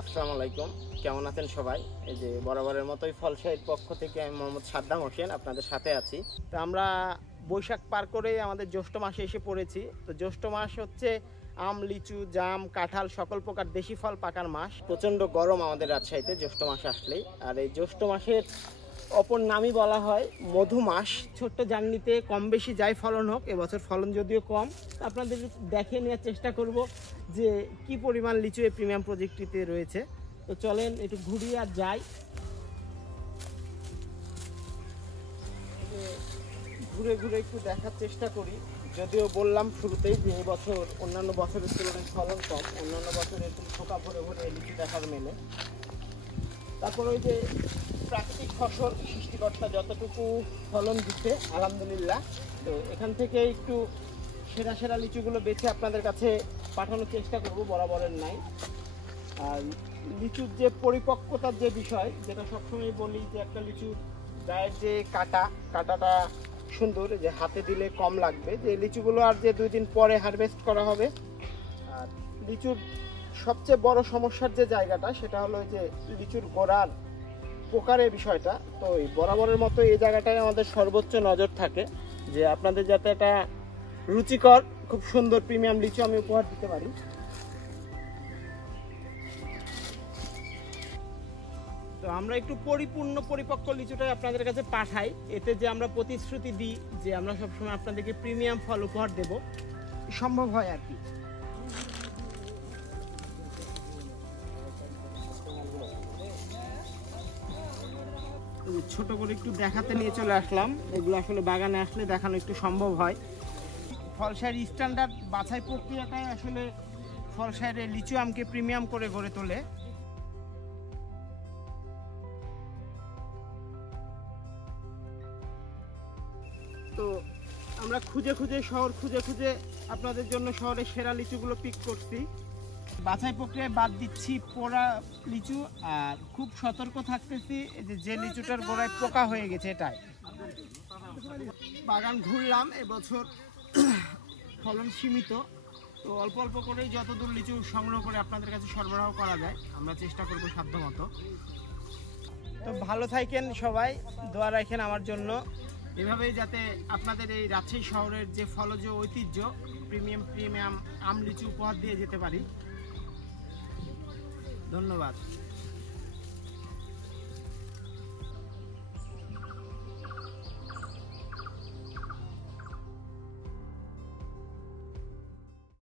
আসসালামু আলাইকুম, কেমন আছেন সবাই? এই যে বরাবরের মতোই ফলশাহীর পক্ষ থেকে আমি মোহাম্মদ সাদ্দাম হোসেন আপনাদের সাথে আছি। তো আমরা বৈশাখ পার করে আমাদের জ্যৈষ্ঠ মাসে এসে পড়েছি। তো জ্যৈষ্ঠ মাস হচ্ছে আম, লিচু, জাম, কাঁঠাল সকল প্রকার দেশি ফল পাকার মাস। প্রচণ্ড গরম আমাদের রাজশাহীতে জ্যৈষ্ঠ মাসে আসলেই। আর এই জ্যৈষ্ঠ মাসের অপর নামই বলা হয় মধু মাস। ছোট্ট জার্নিতে কম বেশি যাই ফলন হোক, এবছর ফলন যদিও কম, আপনাদের দেখে নেওয়ার চেষ্টা করব যে কি পরিমাণ লিচু এই প্রিমিয়াম প্রজেক্টটিতে রয়েছে। তো চলেন একটু ঘুরিয়ে আর যাই, ঘুরে ঘুরে একটু দেখার চেষ্টা করি। যদিও বললাম শুরুতেই যে এবছর অন্যান্য বছরের তুলনায় ফলন কম, অন্যান্য বছরে একটু ঠোকা ভরে ভরে লিচু দেখার মেলে। তারপর ওই যে প্রাকৃতিক ফসল সৃষ্টিকর্তা যতটুকু ফলন দিচ্ছে আলহামদুলিল্লাহ। তো এখান থেকে একটু সেরা সেরা লিচুগুলো বেছে আপনাদের কাছে পাঠানোর চেষ্টা করব, বরাবরের নাই। আর লিচুর যে পরিপক্কতার যে বিষয়, যেটা সবসময় বলি যে একটা লিচুর গায়ের যে কাটাটা সুন্দর, যে হাতে দিলে কম লাগবে, যে লিচুগুলো আর যে 2 দিন পরে হারভেস্ট করা হবে। আর লিচুর সবচেয়ে বড় সমস্যার যে জায়গাটা, সেটা হলো যে লিচুর গোড়ার পোকারের বিষয়টা। তো এই বরাবরের মতো এই জায়গাটায় আমাদের সর্বোচ্চ নজর থাকে যে আপনাদের যাতে একটা রুচিকর খুব সুন্দর প্রিমিয়াম লিচু আমি উপহার দিতে পারি। তো আমরা একটু পরিপক্ক লিচুটাই আপনাদের কাছে পাঠাই, এতে যে আমরা প্রতিশ্রুতি দিই যে আমরা সবসময় আপনাদেরকে প্রিমিয়াম ফল উপহার দেব, সম্ভব হয় আর কি। ছোট করে একটু দেখাতে নিয়ে চলে আসলাম। এগুলো আসলে বাগানে আসলে দেখানো একটু সম্ভব হয়। ফলশাহীর স্ট্যান্ডার্ড বাছাই প্রক্রিয়াটাই আসলে ফলশাহীর লিচু আমকে প্রিমিয়াম করে গড়ে তোলে। তো আমরা খুঁজে খুঁজে আপনাদের জন্য শহরের সেরা লিচুগুলো পিক করছি। বাছাই প্রক্রিয়ায় বাদ দিচ্ছি পোড়া লিচু, আর খুব সতর্ক থাকতেছি যে লিচুটার গোড়ায় পোকা হয়ে গেছে এটাই। বাগান ঘুরলাম, এবছর ফলন সীমিত। তো অল্প অল্প করেই যতদূর লিচু সংগ্রহ করে আপনাদের কাছে সরবরাহ করা যায় আমরা চেষ্টা করব সাধ্যমতো। তো ভালো থাকেন সবাই, দোয়া রাখেন আমার জন্য, এভাবেই যাতে আপনাদের এই রাজশাহী শহরের যে ফলজ ঐতিহ্য প্রিমিয়াম আম লিচু উপহার দিয়ে যেতে পারি। ধন্যবাদ।